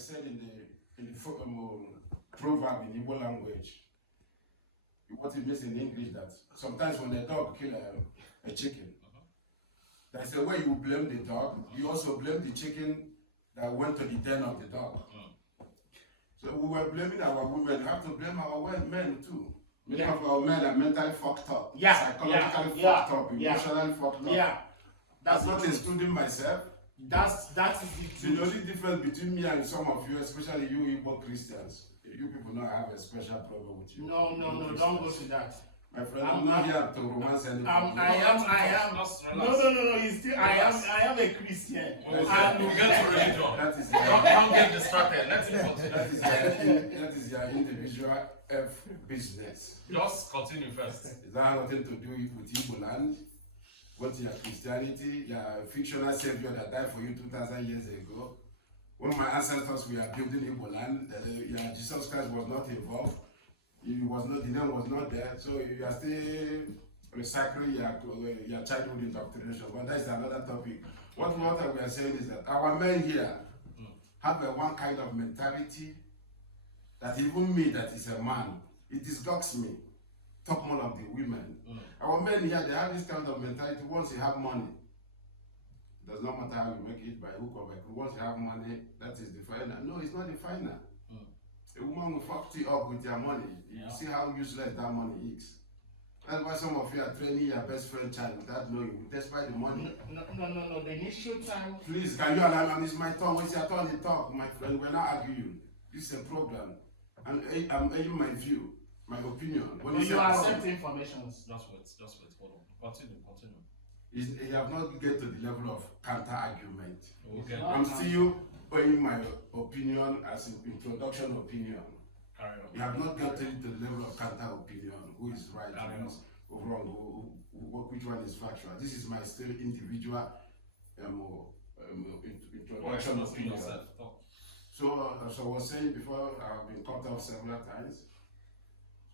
said in the proverb in Igbo language, what it means in English that sometimes when a dog kill a chicken, that's the way you blame the dog. You also blame the chicken that went to the den of the dog. So we were blaming our women. We have to blame our men too. Many of our men are mentally fucked up, psychologically fucked up, emotionally fucked up. Yeah, that's not excluding myself. That is the only difference between me and some of you, especially you Igbo Christians. You people don't have a special problem with you. No, don't go to that. My friend, I'm not here to romance anybody. I am. No. You still. I am a Christian. We'll get to religion. That is don't get distracted. Let's continue. That is your individual business. Just continue first. It has nothing to do with Igbo land. What your Christianity, your fictional savior that died for you 2,000 years ago. When my ancestors were building Igbo land, Jesus Christ was not involved. The name was not there, so you are still recycling your childhood indoctrination. But that's another topic. What we are saying is that our men here have one kind of mentality that even me, that is a man, it disgusts me. Talk more of the women. Our men here, they have this kind of mentality. Once you have money, it does not matter how you make it by hook or by crook. Once you have money, that is the final. No, it's not the final. A woman will fuck you up with your money. You see how useless that money is. That's why some of you are training your best friend child without knowing, despite the money. No. The initial time. Please, can you allow me? It's my turn. When it's your turn, you talk, my friend. We're not arguing. This is a program. And I'm airing my view, my opinion. When you accept information. Just wait. Hold on. Continue. You have not get to the level of counter argument. Okay. I'm still weighing my opinion as an introduction opinion. You have not gotten to the level of counter opinion. Who is right? Who is wrong? Which one is factual? This is my still individual introduction opinion. So I was saying before, I've been cut off several times.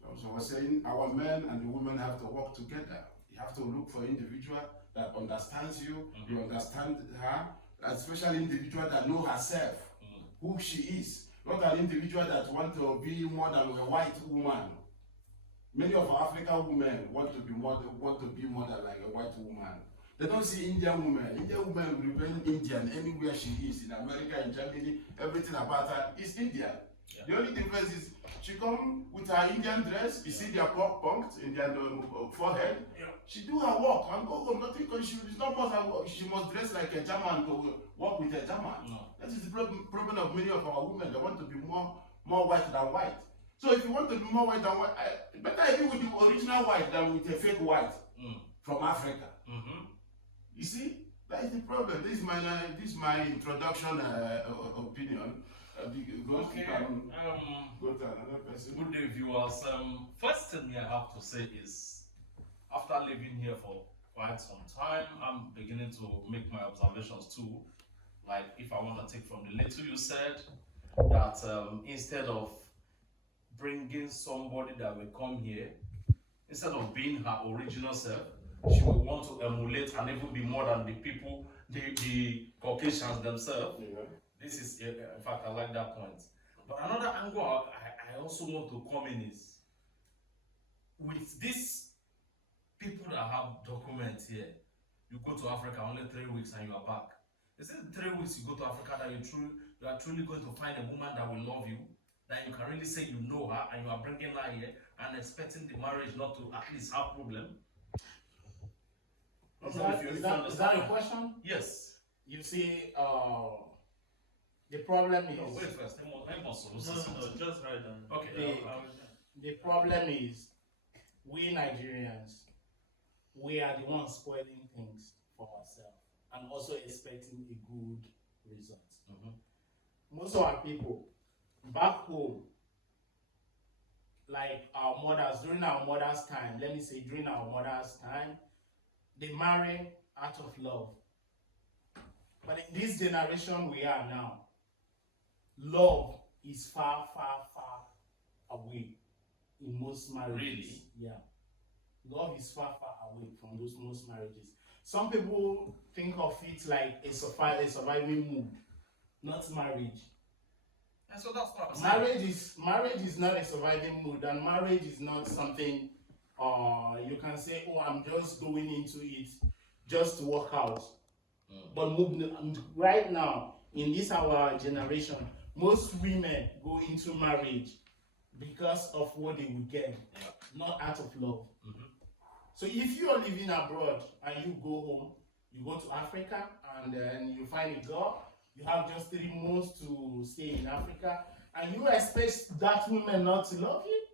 So I was saying our men and the women have to work together. You have to look for individual that understands you, you understand her, especially individual that know herself, who she is. Not an individual that want to be more than a white woman. Many of our African women want to be more than like a white woman. They don't see Indian women. Indian women will remain Indian anywhere she is, in America, in Germany, everything about her is Indian. Yeah. The only difference is she come with her Indian dress, you see their pork punks in their forehead. Yeah. She do her work and go home. Nothing because she must dress like a German to work with a German. No. That is the problem of many of our women. They want to be more white than white. So if you want to be more white than white, better be with the original white than with a fake white from Africa. You see, that is the problem. This is my introduction opinion. Go to another person. Good day, viewers. First thing I have to say is, after living here for quite some time, I'm beginning to make my observations too. Like, if I want to take from the little you said, that instead of bringing somebody that will come here, instead of being her original self, she will want to emulate and even be more than the people, the Caucasians themselves. Yeah. This is, in fact, I like that point. But another angle I also want to come in is, with these people that have documents here, you go to Africa only 3 weeks and you are back. Is it 3 weeks you go to Africa that you are truly going to find a woman that will love you, that you can really say you know her, and you are bringing her here and expecting the marriage not to at least have problem? Is that a question? Yes. You see, the problem is... No, wait first. No, just right on. Okay. The problem is, we Nigerians, we are the ones spoiling things for ourselves and also expecting a good result. Most of our people back home, like our mothers, during our mothers' time, they marry out of love. But in this generation we are now, love is far, far, far away in most marriages. Really? Yeah. Love is far, far away from most marriages. Some people think of it like a surviving mood, not marriage. And so that's what I'm saying. Marriage is not a surviving mood, and marriage is not something you can say, oh, I'm just going into it just to work out. But right now, in this our generation, most women go into marriage because of what they will get, not out of love. So if you are living abroad and you go home, you go to Africa and then you find a girl, you have just 3 months to stay in Africa, and you expect that woman not to love you?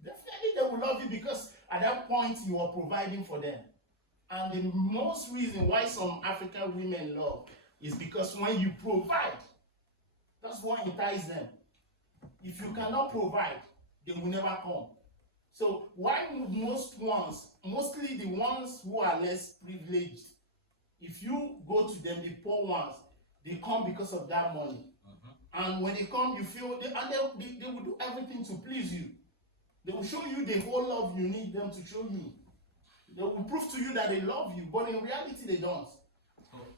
Definitely they will love you, because at that point you are providing for them. And the most reason why some African women love is because when you provide, that's what entices them. If you cannot provide, they will never come. So why would mostly the ones who are less privileged, if you go to them, the poor ones, they come because of that money. And when they come, you feel, they will do everything to please you. They will show you the whole love you need them to show you. They will prove to you that they love you, but in reality they don't.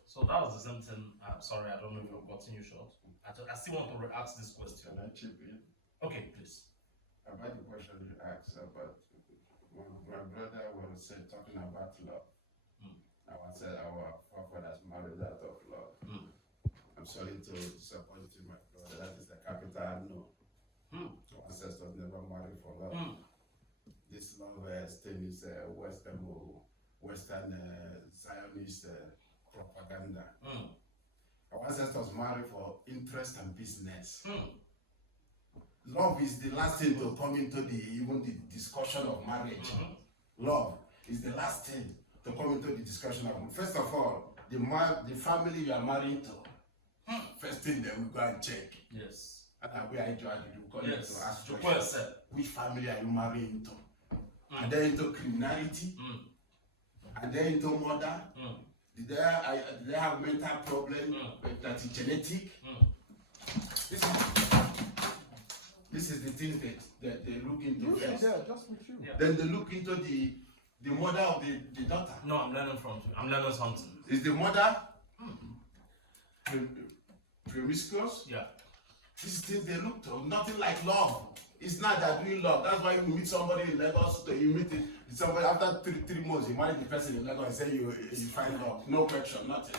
So that was the same thing. I'm sorry, I don't know if I'm cutting you short. I still want to ask this question. Can I chip in? Okay, please. About the question you asked about my brother was talking about love. I was said our forefathers married out of love. I'm sorry to disappoint you, my brother. That is the capital no. Our ancestors never married for love. This love thing is Western Zionist propaganda. Our ancestors married for interest and business. Love is the last thing to come into even the discussion of marriage. Love is the last thing to come into the discussion of. First of all, the family you are marrying to. First thing that we go and check. Yes. And where I judge you go to ask questions. Which family are you marrying to? And then into criminality. And then into murder. Did they have mental problem that is genetic? This is the thing that they look into first. Just with you. Yeah. Then they look into the mother of the daughter. No, I'm learning from you. I'm learning something. Is the mother promiscuous? Yeah. These things they look to. Nothing like love. It's not that real love. That's why you meet somebody in Lagos, you meet somebody after three months, you marry the person in Lagos and say you find love. No question, nothing.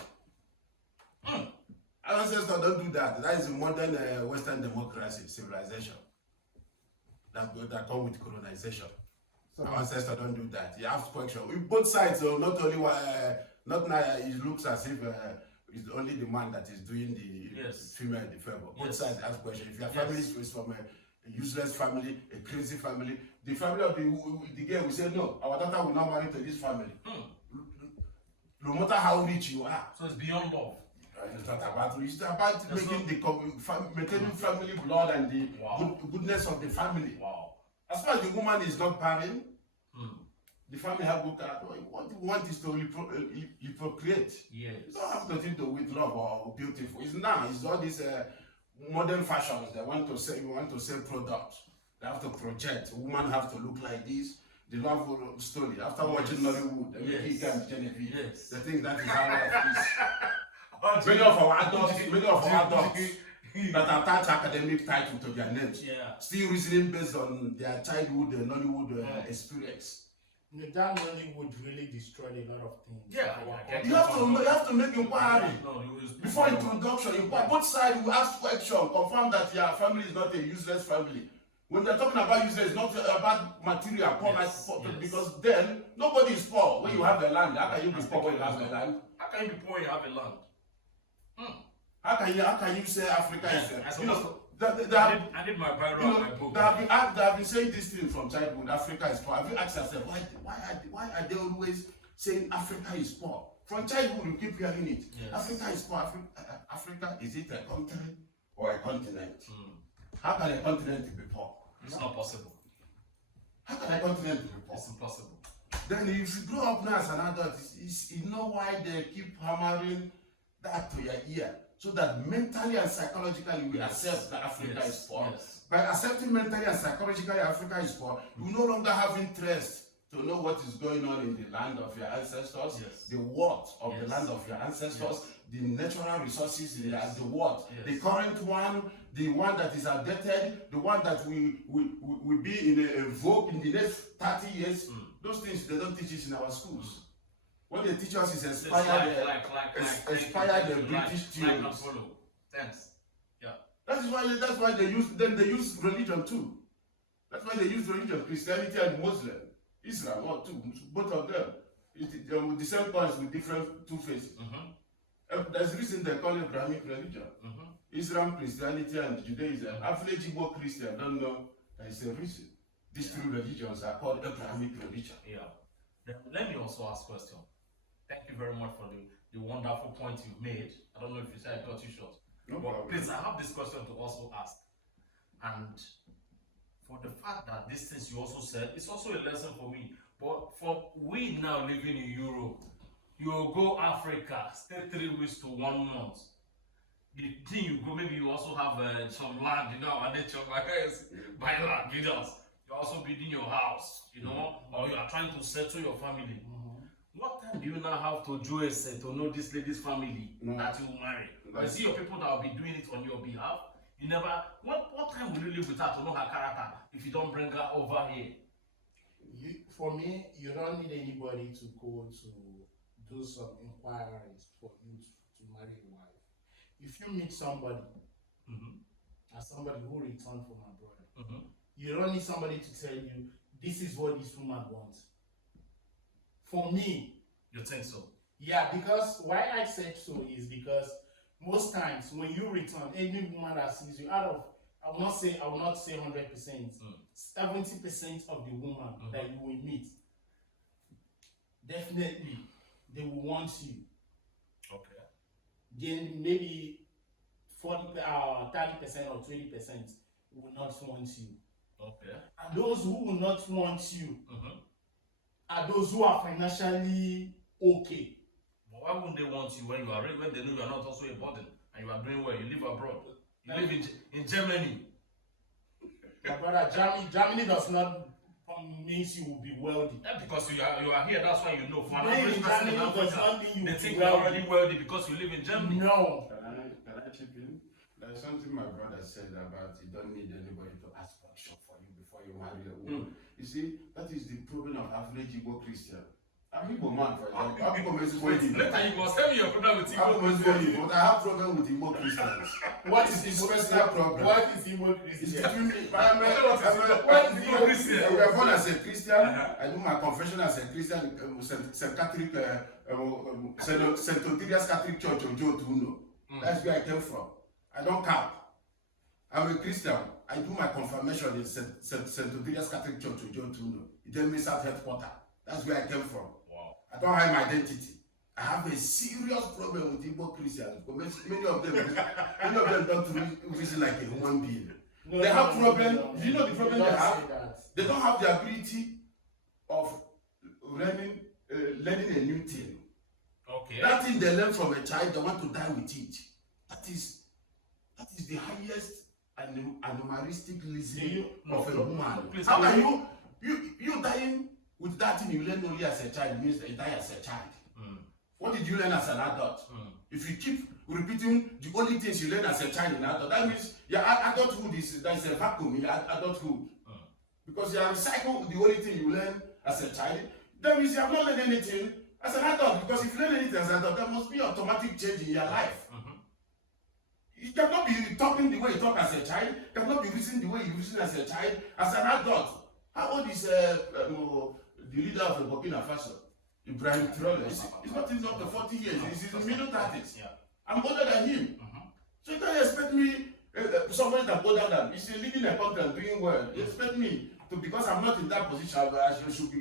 Our ancestors don't do that. That is modern Western democracy, civilization. That come with colonization. So our ancestors don't do that. You have to question. With both sides, so not only not now it looks as if it's only the man that is doing the female the favor. Both sides ask question. If your family is from a useless family, a crazy family, the family of the girl will say no. Our daughter will not marry to this family. No matter how rich you are. So it's beyond love. It's not about. It's about making maintaining family blood and the goodness of the family. Wow. As far as the woman is not barren, the family have good character. What you want is to procreate. Yes. You don't have nothing to do with love or beautiful. It's now. It's all these modern fashions. They want to say. You want to sell products. They have to project. Women have to look like this. The love story. After watching Nollywood, they make it and Genevieve. Yes. They think that is how life is. Many of our adults that attach academic title to their names, still reasoning based on their childhood Nollywood experience. That Nollywood really destroyed a lot of things. Yeah. You have to make inquiry before introduction. Inquiry. Both sides will ask question, confirm that your family is not a useless family. When they're talking about useless, it's not about material, because then nobody is poor when you have the land. How can you be poor when you have the land? How can you be poor when you have a land? How can you say Africa is? I did my Bible and my book. They have been saying this thing from childhood. Africa is poor. Have you asked yourself why are they always saying Africa is poor? From childhood you keep hearing it. Yes. Africa is poor. Africa, is it a country or a continent? How can a continent be poor? It's not possible. How can a continent be poor? It's impossible. Then if you grow up now as an adult, you know why they keep hammering that to your ear, so that mentally and psychologically we accept that Africa is poor. Yes. By accepting mentally and psychologically Africa is poor, you no longer have interest to know what is going on in the land of your ancestors, the worth of the land of your ancestors, the natural resources in the world. Yes. The current one, the one that is outdated, the one that will be in a vogue in the next 30 years. Those things they don't teach us in our schools. What they teach us is inspired the British theories. Thanks. Yeah. That's why they use religion too. That's why they use religion, Christianity and Muslim. Islam, or two, both of them. The same coins with different two faces. There's a reason they call it Abrahamic religion. Islam, Christianity, and Judaism. Average Igbo Christian don't know there is a reason. These three religions are called Abrahamic religion. Yeah. Then let me also ask a question. Thank you very much for the wonderful point you've made. I don't know if you said I got you short. No but problem. please, I have this question to also ask. And for the fact that these things you also said, it's also a lesson for me. But for we now living in Europe, you go Africa, stay 3 weeks to 1 month. The thing you go, maybe you also have some land, you know, and nature, like buy land, you just. You're also building your house, you know, or you are trying to settle your family. What time do you now have to do a set to know this lady's family that you marry? I see your people that will be doing it on your behalf. You never. What time will you live with her to know her character if you don't bring her over here? For me, you don't need anybody to go to do some inquiries for you to marry a wife. If you meet somebody, as somebody who returned from abroad, you don't need somebody to tell you this is what this woman wants. For me, you think so? Yeah, because why I said so is because most times when you return, any woman that sees you, out of I will not say 100%, 70% of the woman that you will meet, definitely they will want you. Okay. Then maybe 30% or 20% will not want you. Okay. And those who will not want you are those who are financially okay. But why wouldn't they want you when you are when they know you are not also a burden and you are doing well? You live abroad. You live in Germany. My brother, Germany does not means you will be wealthy. Yeah, because you are here. That's why you know. For an Being average in person Germany in Africa, does not mean you they will think be you're wealthy. already wealthy because you live in Germany. No. Can I chip in? There's something my brother said about you don't need anybody to ask permission for you before you marry a woman. You see, that is the problem of average Igbo Christian. I'm Igbo man, for example. I'm Igbo Mexican. Later you must tell me your problem with I'm Igbo. Mexican, but I have problem with Igbo Christians. What is It's Igbo personal problem. What is Igbo It's Christian? between me. What is Igbo Christian? We are born as a Christian. I do my confession as a Christian, St. Catholic, St. Ottilia's Catholic Church of Geo-politics. That's where I came from. I don't cap. I'm a Christian. I do my confirmation in St. Ottilia's Catholic Church of Geo-politics. It then means South headquarters. That's where I came from. Wow. I don't hide my identity. I have a serious problem with Igbo Christians because many of them don't reason like a human being. They have problem. Do you know the problem they have? They don't have the ability of learning a new thing. Okay. That thing they learn from a child, they want to die with it. That is the highest animalistic reason of a woman. Please, how can you dying with that thing you learn only as a child means that you die as a child? What did you learn as an adult? If you keep repeating the only things you learn as a child in adult, that means your adulthood is a vacuum in adulthood. Because you have recycled the only thing you learn as a child, that means you have not learned anything as an adult. Because if you learn anything as an adult, there must be automatic change in your life. You cannot be talking the way you talk as a child, you cannot be reasoning the way you reason as a child, as an adult. How old is the leader of the Burkina Faso? Ibrahim Traoré. He's not even up to 40 years, he's in the middle 30s. Yeah. I'm older than him. So you can't expect me, somebody that's older than me, he's leading a country and doing well. You expect me to, because I'm not in that position, I should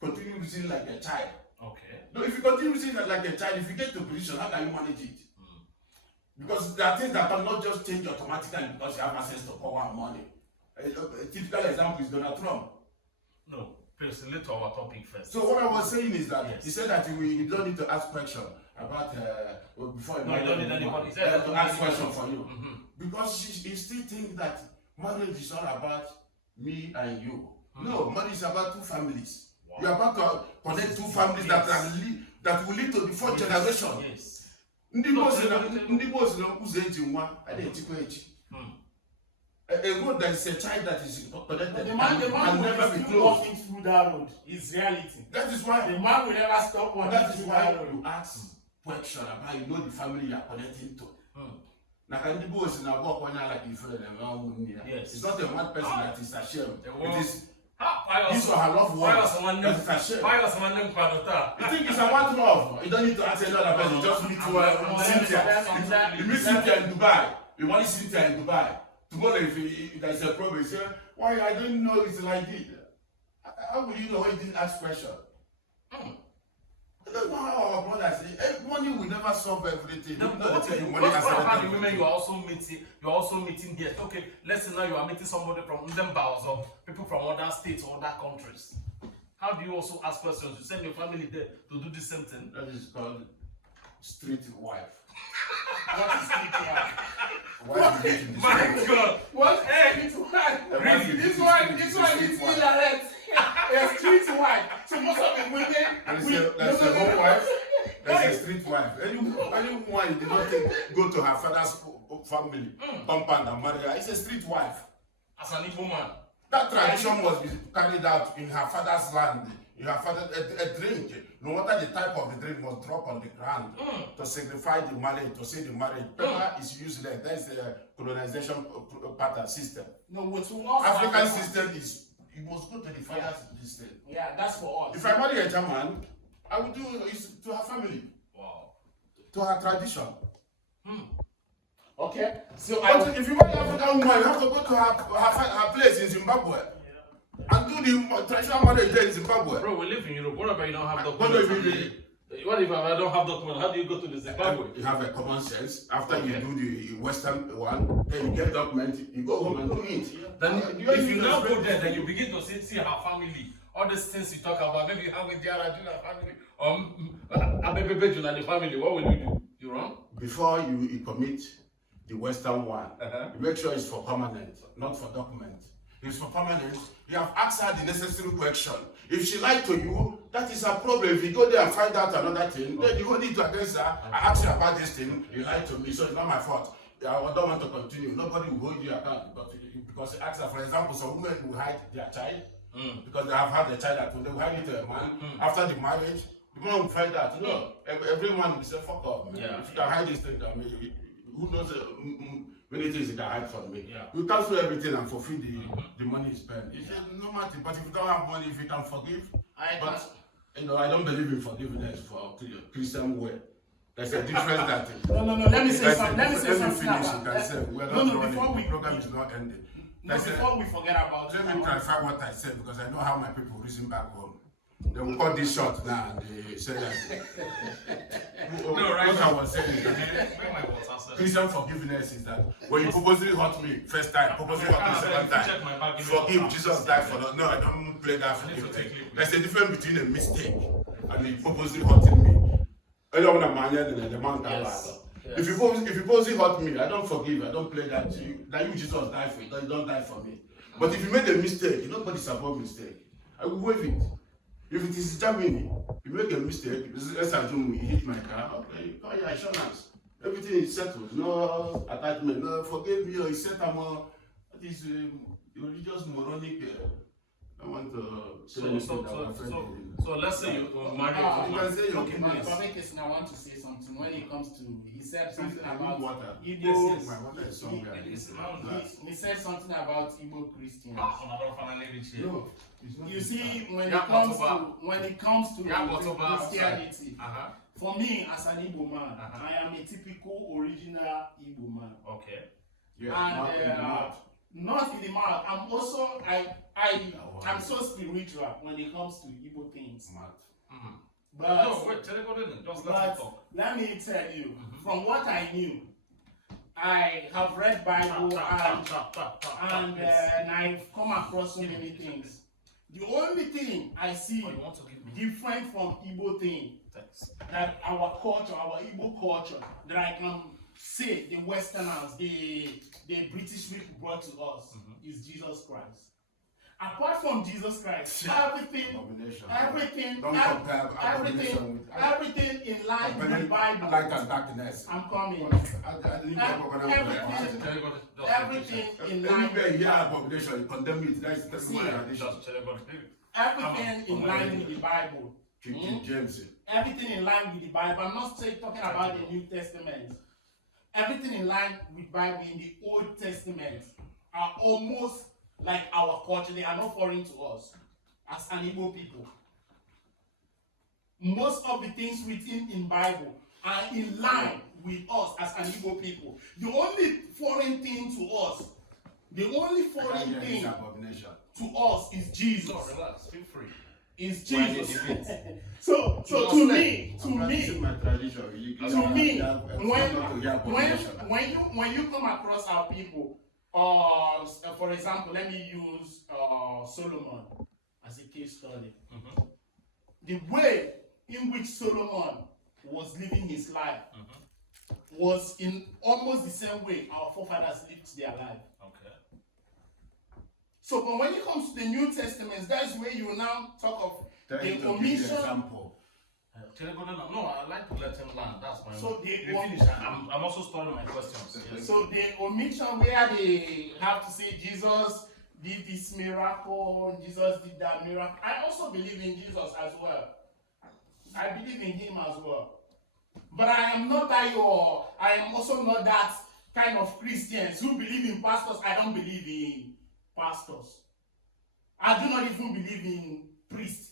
continue reasoning like a child. Okay. No, if you continue reasoning like a child, if you get to a position, how can you manage it? Because there are things that cannot just change automatically because you have access to power and money. A typical example is Donald Trump. No, please relate to our topic first. So what I was saying is that Yes. he said that we don't need to ask question about before No, you don't need anybody. to ask question for you. Because you still think that marriage is all about me and you. No, marriage is about two families. Wow. You're about to connect two families that will lead to the fourth generation. Yes. Ndị Igbo si na nkuzi eji nwa, a na-etikwa echi. A road that is a child that is connected the man can never be closed. walking through that road is reality. That is why The man will never stop walking that is through why that road. you ask question about you know the family you are connecting to. Now, can the boys now walk on like you feel Yes. It's not a one person that is ashamed. It is Why this or her loved one that is ashamed. You think it's a one love? You don't need to ask another person. You just meet Cynthia. You meet Cynthia in Dubai. You want Cynthia in Dubai. Tomorrow, if there's a problem, you say, why I didn't know it's like this. How will you know when you didn't ask question? I don't know how our brothers say, money will never solve everything. What about the women you are also meeting here? Okay, let's say now you are meeting somebody from Ndemba or people from other states or other countries. How do you also ask questions? You send your family there to do the same thing? That is called street wife. What is street wife? My God! What? Hey! Really? This one is indirect. A street wife. So most of the women. There's a home wife. There's a street wife. Anyone did not go to her father's family compound and marry her. It's a street wife. As an Igbo man. That tradition must be carried out in her father's land. In her father, a drink, no matter the type of the drink, must drop on the ground to signify the marriage, to say the marriage. Paper is used like that's the colonization pattern system. No, what's wrong? African system is you must go to the father's system. Yeah, that's for us. If I marry a German, I will do it to her family. Wow. To her tradition. Okay. So But if you marry an African woman, you have to go to her place in Zimbabwe. And do the traditional marriage there in Zimbabwe. Bro, we live in Europe. What about you don't have What documents? do you mean? What if I don't have documents? How do you go to the Zimbabwe? You have a common sense. After you do the Western one, then you get document, you go home and do it. Then if you now go there, then you begin to see her family. All these things you talk about, maybe you have a Jara Juna family, Abebe Juna the family. What will you do? You run? Before you commit the Western one, you make sure it's for permanent, not for document. If it's for permanent, you have asked her the necessary question. If she lied to you, that is her problem. If you go there and find out another thing, then you hold it against her. I asked you about this thing, you lied to me, so it's not my fault. I don't want to continue. Nobody will hold you account because you ask her. For example, some women will hide their child because they have had a child at home. They will hide it to a man. After the marriage, the man will find out. No, everyone will say, fuck off. Yeah. If you can hide this thing, who knows many things you can hide from me. Yeah. You cancel everything and fulfill the money you spend. It's no matter. But if you don't have money, if you can forgive, I don't believe in forgiveness for Christian way. There's a difference that. No. Let me say something. Let me say Let me something finish. about. You can say we're not No, running. before we The program is not ending. before we forget about Let me clarify what I said because I know how my people reason back home. They will cut this short now and they say that. No, right. What I was saying is that Where my water, sir? Christian forgiveness is that when you purposely hurt me first time, purposely hurt me second Check my time, bag, forgive, Jesus died for us. No, I don't play that forgiveness. There's a difference between a mistake and you purposely hurting me. I don't want to man the man can Yes. If you purposely hurt me, I don't forgive, I don't play that. That you Jesus died for you, you don't die for me. But if you made a mistake, nobody's above mistake. I will waive it. If it is Germany, you make a mistake, let's assume you hit my car, okay, call your insurance. Everything is settled, no attachment, no forgive me, or you said that is religious moronic. I want to say So let's say you marry a you woman. can say your okay, opinions. I want to say something when it comes to he said something I need about water. Igbo. My water is somewhere. He said something about Igbo Christians. No, it's not. You see, when Yeah, it comes to Christianity, Uh-huh. for me as an Igbo man, Uh-huh. I am a typical original Igbo man. Okay. Yeah, And not in the mouth. I'm also I'm so spiritual when it comes to Igbo things. Mm-hmm. But No, wait, tell go in. Just let me talk. let me tell you, from what I knew, I have read Bible and I've come across so many things. The only thing I see Oh, you want to give me? different from Igbo thing, Thanks. that our culture, our Igbo culture, that I can say the Westerners, the British people brought to us is Jesus Christ. Apart from Jesus Christ, everything, Abomination. everything, Don't compare abomination with everything in line with the Bible. light and darkness. I'm coming. I didn't talk about Everything, everything in line Anywhere with you the hear Bible. abomination, you condemn it. That's testimony addition. Everything in line with the Bible. King James. Everything in line with the Bible. I'm not talking about the New Testament. Everything in line with Bible in the Old Testament are almost like our culture. They are not foreign to us as an Igbo people. Most of the things written in Bible are in line with us as an Igbo people. The only foreign thing to us, the only foreign thing to us is Jesus. No, relax, feel free. Is Jesus. so to me, when you come across our people, for example, let me use Solomon as a case study. Mm-hmm. The way in which Solomon was living his life was in almost the same way our forefathers lived their life. Okay. So, but when it comes to the New Testament, that's where you now talk of the omission. No, I like to let him land. That's my. So I'm also storing my questions. Yes. So the omission where they have to say Jesus did this miracle, Jesus did that miracle. I also believe in Jesus as well. I believe in him as well. But I am not that I am also not that kind of Christians who believe in pastors. I don't believe in pastors. I do not even believe in priests.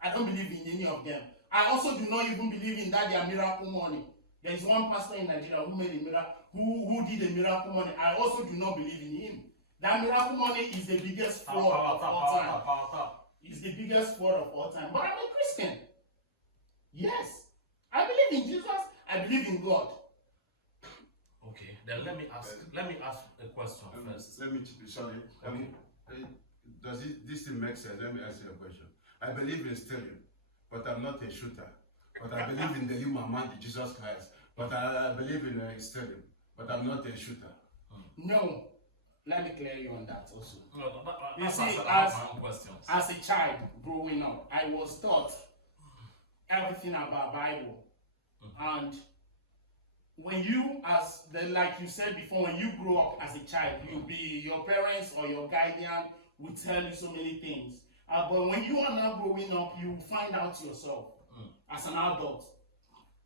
I don't believe in any of them. I also do not even believe in that their miracle money. There is one pastor in Nigeria who made a miracle, who did a miracle money. I also do not believe in him. That miracle money is the biggest fraud of all time. It's the biggest fraud of all time. But I'm a Christian. Yes. I believe in Jesus. I believe in God. Okay, then let me ask a question first. Let me sorry. Does this thing make sense? Let me ask you a question. I believe in stealing, but I'm not a shooter. But I believe in the human man, Jesus Christ. But I believe in stealing, but I'm not a shooter. No. Let me clear you on that also. No, you see, as a child growing up, I was taught everything about Bible. And when you, like you said before, when you grow up as a child, your parents or your guardian will tell you so many things. But when you are now growing up, you find out yourself as an adult.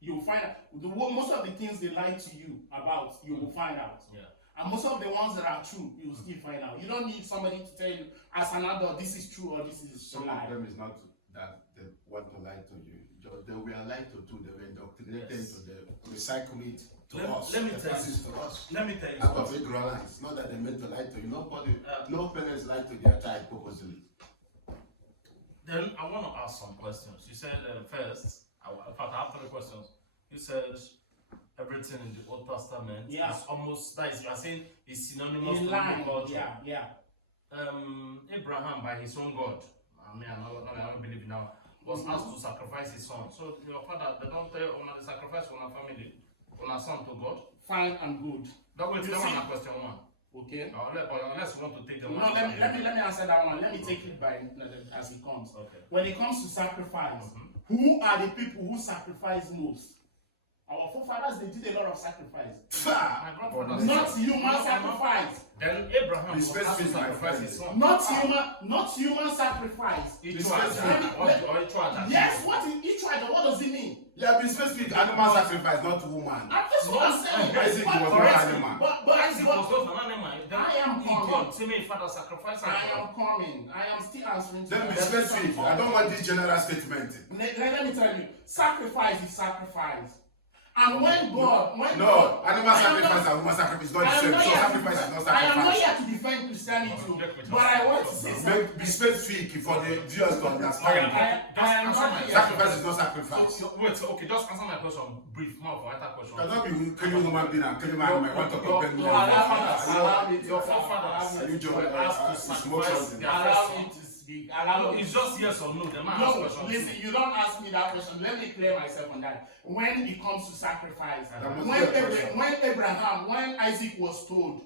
You will find out most of the things they lie to you about. You will find out. Yeah. And most of the ones that are true, you will still find out. You don't need somebody to tell you as an adult, this is true or this is a lie. Some of them is not that they want to lie to you. They were lied to too. They were indoctrinated to recycle it to us. Let me tell you. Out of ignorance, not that they meant to lie to you. No parents lie to their child purposely. Then I want to ask some questions. You said first, in fact, I have 3 questions. You said everything in the Old Testament is almost, that is, you are saying is synonymous to the culture. Abraham, by his own God, I don't believe now, was asked to sacrifice his son. So your father, they don't tell you on the sacrifice on a family, on a son to God. Fine and good. That was question 1. Okay. Unless you want to take the one. No, let me answer that one. Let me take it by as it comes. Okay. When it comes to sacrifice, who are the people who sacrifice most? Our forefathers, they did a lot of sacrifice. Not human sacrifice. Then Abraham was asked to sacrifice his son. Not human sacrifice. Yes, what is each other? What does it mean? Yeah, be specific. Animal sacrifice, not woman. That's what I'm saying. Isaac was not animal. But Isaac was not an animal. I am coming. See me, father sacrifice. I am coming. I am still answering. Then be specific. I don't want this general statement. Let me tell you, sacrifice is sacrifice. And when animal sacrifice and woman sacrifice is not the same. So sacrifice is not sacrifice. I am not here to defend Christianity, but I want to say something. Be specific for the viewers to understand. Sacrifice is not sacrifice. Wait, okay, just answer my question brief, more for that question. Cannot be killing woman being and killing man. I want to compare me. Your forefathers were asked to sacrifice their first son. It's just yes or no. Listen, you don't ask me that question. Let me clear myself on that. When it comes to sacrifice, when Isaac was told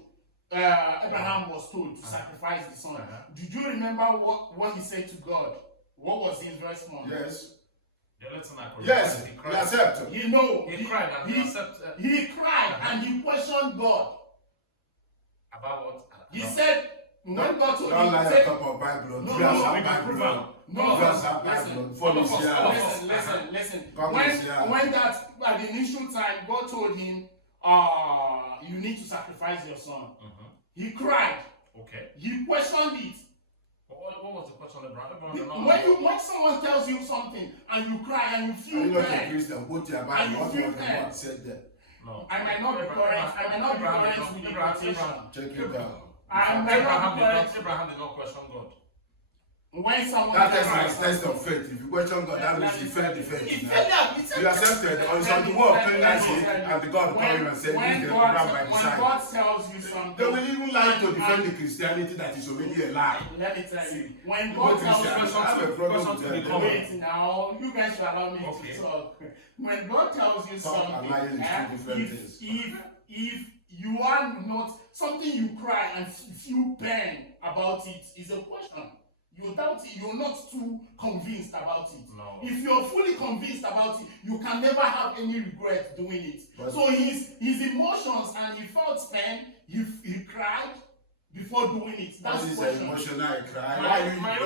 Abraham was told to sacrifice his son. Did you remember what he said to God? What was in verse 1? Yes. Yes, He accepted. You know, he cried and he accepted. He cried and he questioned God. About what? He said, when God told Don't him, lie he said, on top of Bible. No, You have no, some we can Bible. prove am. You have some Bible. listen. God is here. When that at the initial time, God told him, you need to sacrifice your son. He cried. Okay. He questioned it. What was the question, Abraham? When someone tells you something and you cry and you feel You're not a pain, Christian. Put your and Bible. you What feel was the pain. word said there? No. I might not be correct. I might not be correct with the quotation. Check it out. I might not be correct. Abraham did not question God. When someone That tells is you my something- test of faith. If you question God, that means you failed the faith. He Now. said that. He said You accepted on some the word of pregnancy, and the God When- came and said, when this is the God- program by the when side. God tells you something, They will even like to defend the Christianity that is already a lie. let me tell you, when You God go tells Christian, you I have a problem question with to the that. common. wait now, you guys should allow me Okay. to talk. When God tells you Talk and something, lying is two different things. if you are not something you cry and feel pain about it is a question. You doubt it, you're not too convinced about it. No. If you're fully convinced about it, you can never have any regret doing it. But- So his emotions and he felt pain, he cried before doing it. That's What the is an question. emotional cry? My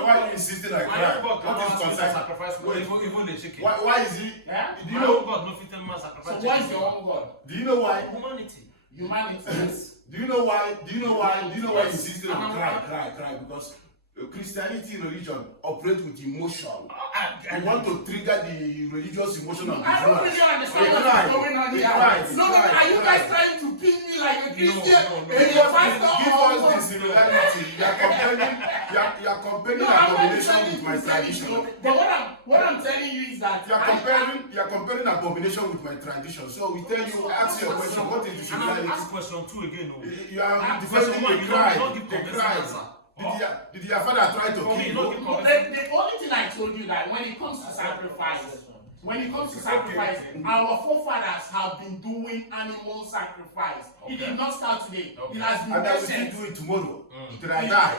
Why are you insisting on cry? What is concern? sacrifice Wait. even the chicken. Why is it? Yeah? Do you know? God no fit man sacrifice So what is your own God? Do you know why? humanity? Humanity. Do you know why? Do you know why? Do you know why Yes. insisting on cry? Because Christianity religion operates with emotion. You want to trigger the religious emotion of the I don't viewers. really understand You what's cry. going on You here. cry. No, are you guys trying to pin me like a Christian? no. A Give pastor us or the similarity. You are comparing No, I'm not abomination trying with my to say tradition. it, but what I'm telling you is that You are comparing abomination with my tradition. So we tell you, ask your question, what is the And I similarity? ask question 2 again. You are Question defending one, the you cry. don't give The convincing cry. answer. Did your father try to For me, kill no you? give the convincing. only thing I told you that when it comes to sacrifice, our forefathers have been doing animal sacrifice. It Okay. did not start today. Okay. It has been And I will ancient. still do it tomorrow. Mm. Till I die.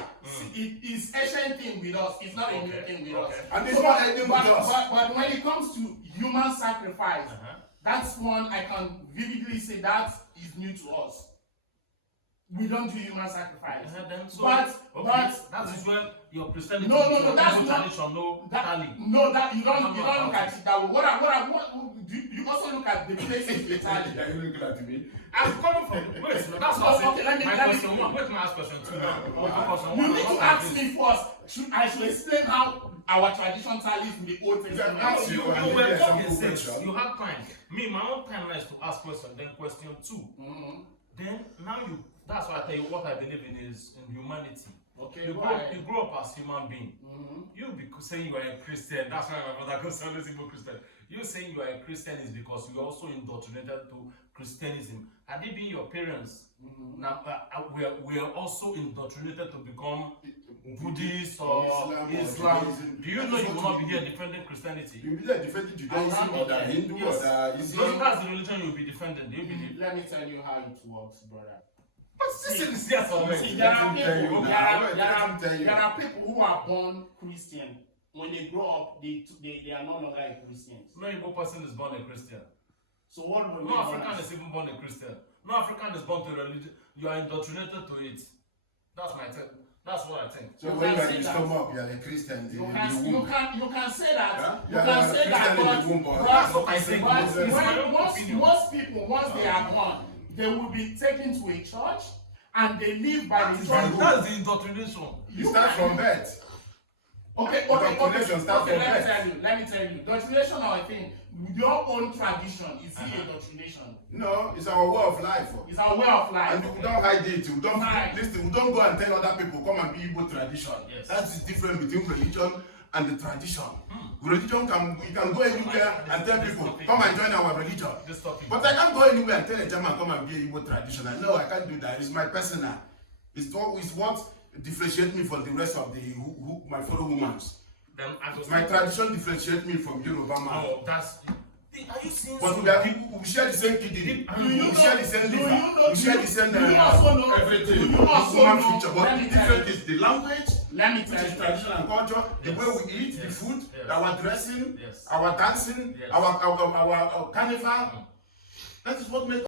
It is ancient thing with us. It's not a new Okay. thing with Okay. us. And it's So, not ending with us. but when it comes to human sacrifice, Uh-huh. that's one I can vividly say that is new to us. We don't do human sacrifice. Then so, But that is where your Christianity No, your that's Igbo not- tradition no that tally. no, that you No, don't look at it that way. You also look at the places they tell you. Are you looking at me? I'm coming from wait, that's what I Okay, let said. me- My let me- question one. Wait, my last question 2 now. Focus on You one. need to ask me first. I should explain how our tradition tallies with the Old Testament. Ask You you, were and then talking some sense. question. You had time. Me, my own time now is to ask question, then question 2. Mhm. Then now that's why I tell you what I believe in is in humanity. Okay, You why? grow up as human being. Mhm. You saying you are a Christian, that's why my brother goes always Igbo Christian. You saying you are a Christian is because you are also indoctrinated to Christianism. Had it been your parents, now we are also indoctrinated to become Buddhist or Islam. Judaism. Do you know you will not be here defending Christianity? You be there defending Judaism or the Hindu or the Because Islam. that's the religion you'll be defending. Do you believe? Let me tell you how it works, brother. But this is yes or no? See, there are Let him tell you people. now. Let him tell you. There are people who are born Christian. When they grow up, they are no longer a Christians. No Igbo person is born a Christian. So what will No African is even born a Christian. No African is born to religion. You are indoctrinated to it. That's what I think. So You when can you are say in that. stomach, you are a Christian in the You womb. can say that. Yeah? You Yeah, can say that, Christian in the womb, but that's what I but think. but It's my own opinion. most people, once they are born, they will be taken to a church and they live by the church. That's the indoctrination. You start from birth. Okay, Indoctrination starts from birth. let me tell you. Indoctrination or a thing, your own tradition is indoctrination. No, it's our way of life. It's our way of life. And we don't hide it. We don't Right. listen. We don't go and tell other people come and be Igbo tradition. Yes. That's the difference between religion and the tradition. Religion you can go anywhere and tell people come and join our religion. This topic. But I can't go anywhere and tell a German come and be a Igbo tradition. No, I can't do that. It's my personal. It's what differentiates me from the rest of my fellow humans. Then I just My tradition differentiates me from Yoruba man. no, that's Are you seeing But some we, are, people? we share the same kidney. Do you We know- share the same do liver. you know- We share the same do you also know- everything. do you The also human know- feature. But let the me tell difference you. is the language, Let me which tell is you. tradition and culture, the Yes. way we eat, the Yes. food, Yes. our dressing, Yes. our dancing, Yes. our carnival. Mm. That is what makes